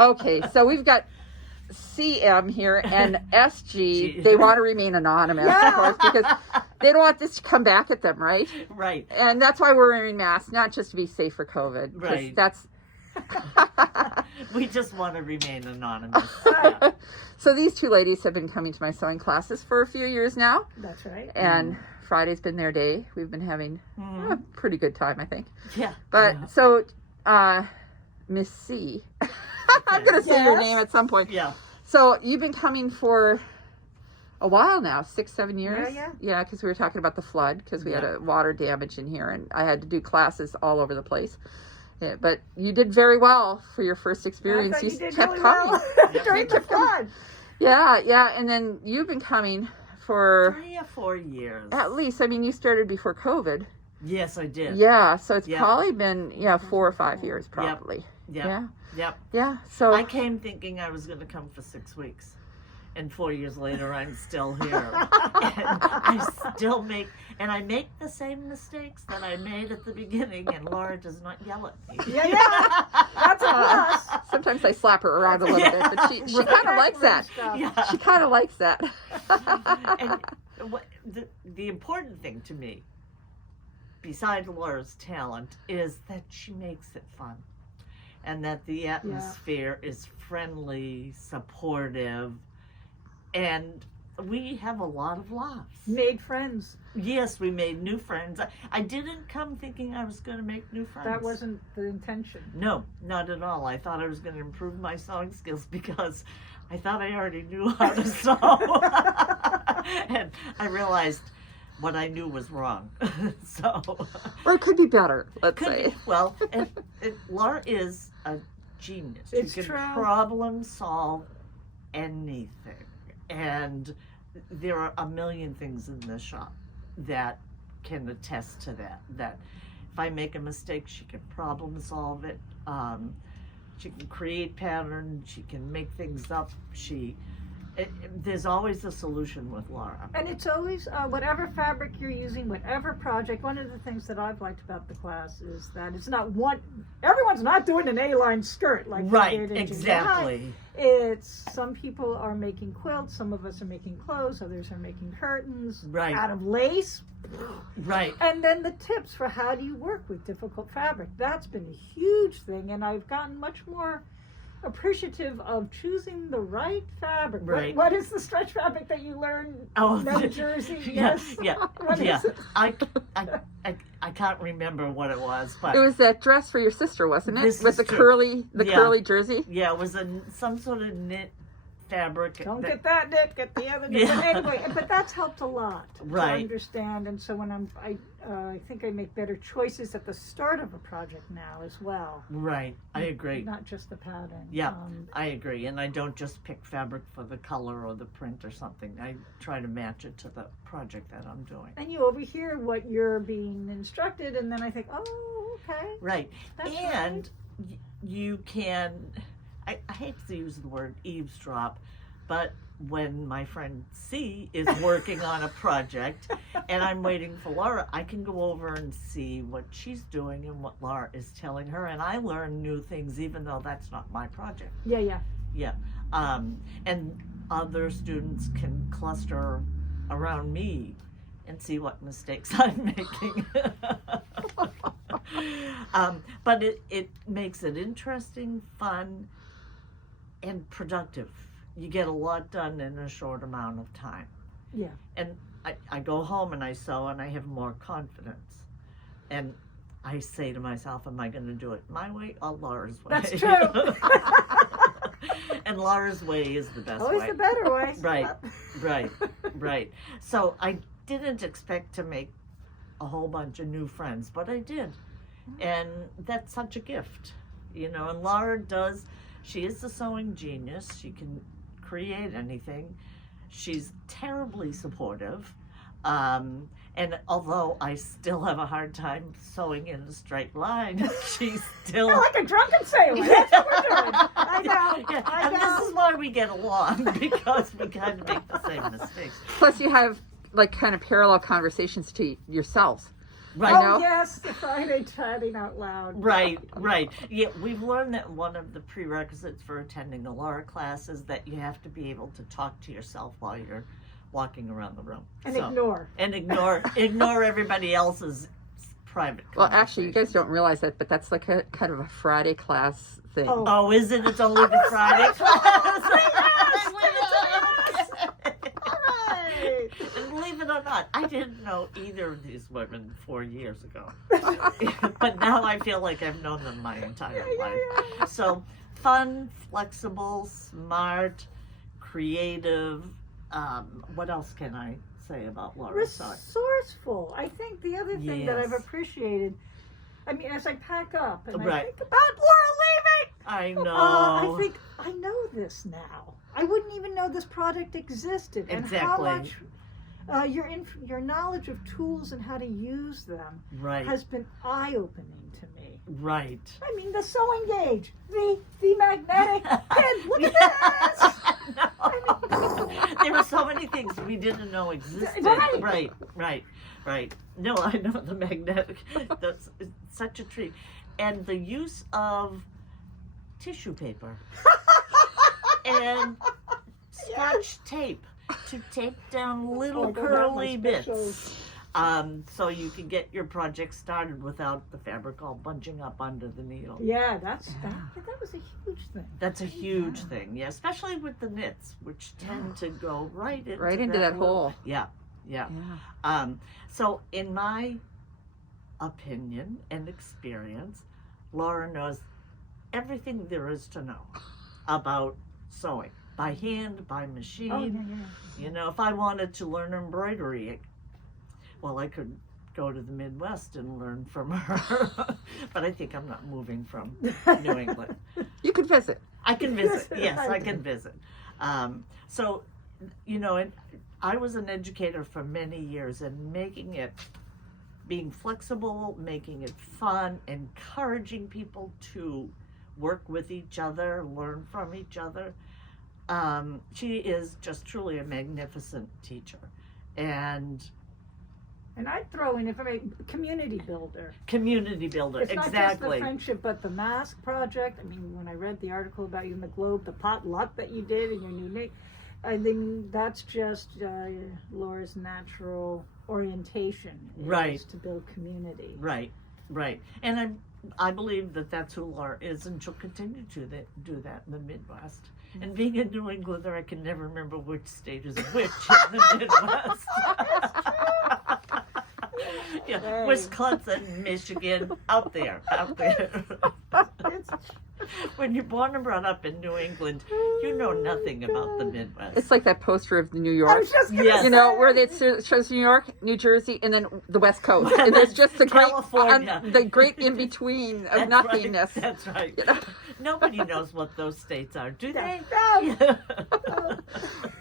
Okay, so we've got CM here and SG. They want to remain anonymous, of course, because they don't want this to come back at them, right? Right. And that's why we're wearing masks, not just to be safe for COVID. Right. That's. We just want to remain anonymous. Yeah. So these two ladies have been coming to my sewing classes for a few years now. That's right. And Friday's been their day. We've been having a pretty good time, I think. Yeah. But so, Miss C, I'm going to say your name at some point. Yeah. So you've been coming for a while now, 6-7 years. Yeah. Because we were talking about the flood, because we had a water damage in here, and I had to do classes all over the place. Yeah, but you did very well for your first experience. I thought you did kept really coming. well during the flood. Yeah, and then you've been coming for 3 or 4 years. at least. I mean, you started before COVID. Yes, I did. Yeah, so it's probably been 4 or 5 years, probably. Yep. Yeah. So I came thinking I was going to come for 6 weeks. And 4 years later, I'm still here. And I make the same mistakes that I made at the beginning, and Laura does not yell at me. Yeah. That's a plus. sometimes I slap her around a little bit, but she kind of likes that. Yeah. She kind of likes that. And the important thing to me, besides Laura's talent, is that she makes it fun. And that the atmosphere is friendly, supportive, and we have a lot of laughs. Made friends. Yes, we made new friends. I didn't come thinking I was going to make new friends. That wasn't the intention. No, not at all. I thought I was going to improve my sewing skills because I thought I already knew how to sew. And I realized what I knew was wrong. Or it could be better, let's say. Well, and Laura is a genius. It's she can true. problem solve anything. And there are a million things in the shop that can attest to that. That if I make a mistake, she can problem solve it. She can create patterns. She can make things up. There's always a solution with Laura. And it's always, whatever fabric you're using, whatever project, one of the things that I've liked about the class is that it's not everyone's not doing an A-line skirt like Right, we did in exactly. junior high. It's, some people are making quilts, some of us are making clothes, others are making curtains Right. out of lace. Right. And then the tips for how do you work with difficult fabric. That's been a huge thing, and I've gotten much more appreciative of choosing the right fabric. Right. What is the stretch fabric that you learn? Oh, No jersey, yeah, yes. yeah, What is yeah. it? I can't remember what it was, but It was that dress for your sister, wasn't it? This With is the true. curly jersey. yeah, it was some sort of knit fabric. Don't get that knit, get the other knit. Yeah. But anyway, but that's helped a lot Right. to understand. And so when I think I make better choices at the start of a project now as well. Right, I agree. Not just the pattern. Yeah, I agree. And I don't just pick fabric for the color or the print or something. I try to match it to the project that I'm doing. And you overhear what you're being instructed, and then I think, oh, okay. Right. That's And you can, I hate to use the word eavesdrop, but when my friend C is working on a project and I'm waiting for Laura, I can go over and see what she's doing and what Laura is telling her, and I learn new things even though that's not my project. Yeah. Yeah. And other students can cluster around me and see what mistakes I'm making. But it makes it interesting, fun, and productive. You get a lot done in a short amount of time. Yeah. And I go home and I sew and I have more confidence. And I say to myself, am I going to do it my way or Laura's way? That's true. And Laura's way is the best Always way. the better way. Right. So I didn't expect to make a whole bunch of new friends, but I did. And that's such a gift, and Laura she is a sewing genius. She can create anything. She's terribly supportive. And although I still have a hard time sewing in a straight line, she's still... You're like a drunken sailor. That's what we're doing. I know. Yeah. I And know. this is why we get along, because we kind of make the same mistakes. Plus, you have like kind of parallel conversations to yourselves. Right. I know. yes, the Friday chatting out loud. Right, right. Yeah, we've learned that one of the prerequisites for attending a Laura class is that you have to be able to talk to yourself while you're walking around the room. And So- ignore. And ignore everybody else's private Well, actually, you guys conversations. don't realize that, but that's like a kind of a Friday class thing. Oh. Oh, is it? It's only the Friday class. All right. And believe it or not, I didn't know either of these women 4 years ago. But now I feel like I've known them my entire life. So fun, flexible, smart, creative. What else can I say about Laura? Sorry. Resourceful. I think the other thing that I've Yes. appreciated, I mean, as I pack up and I Right. think about Laura leaving, I know. I think I know this now. I wouldn't even know this product existed, and how Exactly. much your knowledge of tools and how to use them Right. has been eye-opening to me. Right. I mean, the sewing gauge, the magnetic pin. Look at this. There were so many things we didn't know existed. Right. Right. No, I know the magnetic. That's such a treat. And the use of tissue paper and scotch tape to tape down little I don't have my curly bits. specials. So you can get your project started without the fabric all bunching up under the needle. Yeah, that was a huge thing. That's a huge thing, yeah, especially with the knits, which tend to go right into that little- hole. Yeah. Yeah. So in my opinion and experience, Laura knows everything there is to know about sewing, by hand, by machine. Oh, yeah. You know, if I wanted to learn embroidery, I could go to the Midwest and learn from her. But I think I'm not moving from New England. You could visit. I can visit. Yes, I can visit. So, you know, and I was an educator for many years, and being flexible, making it fun, encouraging people to work with each other, learn from each other. She is just truly a magnificent teacher. And I'd throw in, community builder. community builder, It's not just the exactly. friendship, but the mask project. I mean, when I read the article about you in the Globe, the potluck that you did and your new name, I think that's just Laura's natural orientation. is Right. To build community. Right. And I believe that that's who Laura is, and she'll continue to do that in the Midwest. And being a New Englander, I can never remember which state is which in the Midwest. Yeah, Hey. Wisconsin, Michigan, out there. It's- When you're born and brought up in New England, you know nothing about the Midwest. It's like that poster of New I York. was just gonna Yes. You know, say. where it shows New York, New Jersey, and then the West Coast. And there's just the great, California. the great in between of That's nothingness. Right. That's right. You know? Nobody knows what those states are, do they? No.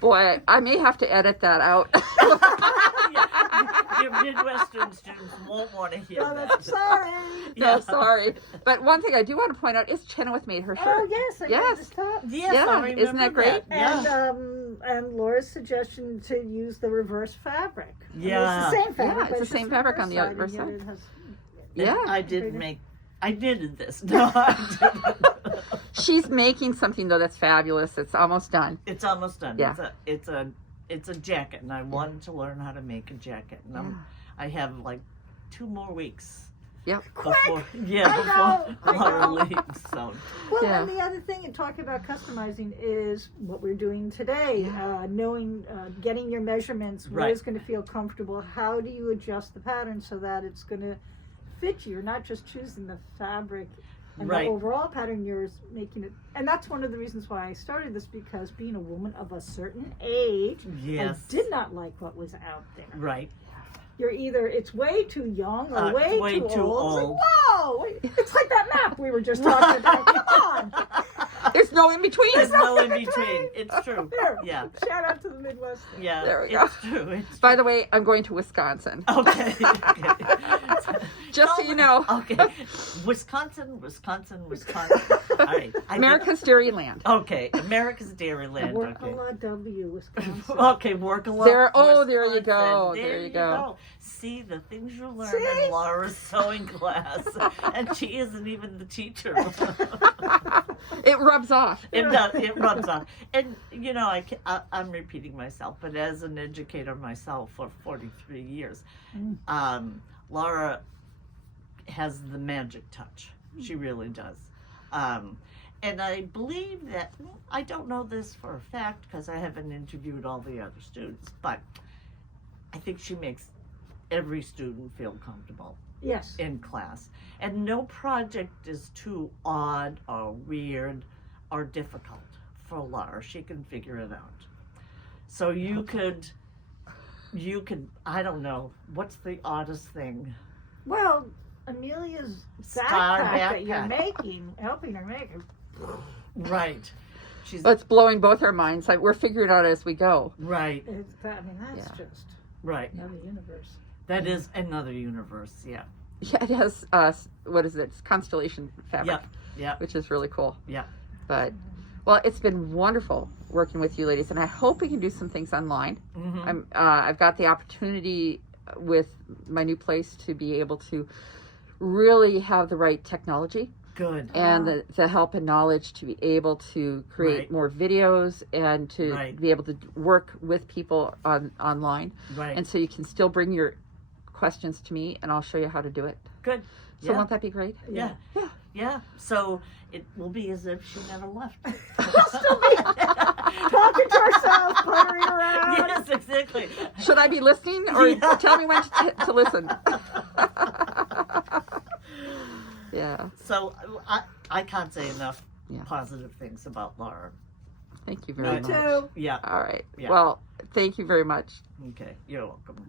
Boy, I may have to edit that out. Your Midwestern students won't want to hear No, that. that's sorry. No, sorry. But one thing I do want to point out is Chenoweth made her shirt. Oh yes, I Yes. yes. Top. Yes, Yeah, I remember isn't that great? Yeah. And Laura's suggestion to use the reverse fabric. I mean, Yeah. it's the same fabric. Yeah, it's but the same fabric on the reverse reverse side, and side. yet it has- Yeah. I did this. No, I didn't. She's making something though that's fabulous. It's almost done. It's almost done. Yeah. It's a jacket, and I wanted to learn how to make a jacket, and I have like 2 more weeks. Yep. Before, I Laura know. leaves. So Well, Yeah. and the other thing, and talking about customizing, is what we're doing today. Knowing, getting your measurements, where Right. is going to feel comfortable. How do you adjust the pattern so that it's going to fit you? You're not just choosing the fabric and Right. the overall pattern. You're making it, and that's one of the reasons why I started this, because being a woman of a certain age, yes, I did not like what was out there. right. You're either it's way too young or Way way too too old. old. It's like, whoa! It's like that map we were just talking about. Come on. There's no in between. There's no in between. It's true. There. Yeah, Shout out to the Midwest. yeah. There we go. It's true. It's By the way, I'm going to Wisconsin. okay. Just so you know. Okay. Wisconsin. All right. America's Dairyland. Okay. America's Dairyland. Okay. Workala W, Wisconsin. Okay, Workala. There you go. Wisconsin. There you go. See the things you learn See? in Laura's sewing class, and she isn't even the teacher. It rubs off. It does. It rubs off. And you know, I'm repeating myself, but as an educator myself for 43 years, Laura has the magic touch. She really does. And I believe that, I don't know this for a fact because I haven't interviewed all the other students, but I think she makes every student feel comfortable Yes. in class. And no project is too odd or weird or difficult for Laura. She can figure it out. So you could, I don't know, what's the oddest thing? Well, Amelia's Star backpack that you're backpack. helping her make. Right. She's Well, it's blowing both our minds. Like, we're figuring it out as we go. right, That's Yeah. just right. another universe. That is another universe. Yeah. Yeah, it has, what is it? It's constellation fabric, Yeah. which is really cool. Yeah. But, well, it's been wonderful working with you ladies, and I hope we can do some things online. Mm-hmm. I've got the opportunity with my new place to be able to really have the right technology Good. and the help and knowledge to be able to create Right. more videos and to Right. be able to work with people online. Right. And so you can still bring your questions to me, and I'll show you how to do it. Good. So Yeah. won't that be great? Yeah. Yeah. Yeah. So it will be as if she never left. Talking to ourselves, puttering around. Yes, exactly. Should I be listening, or Yeah. tell me when to listen? Yeah. So I can't say enough Yeah. positive things about Laura. Thank you Me very Me much. too. Yeah. All right. Yeah. Well, thank you very much. Okay. You're welcome.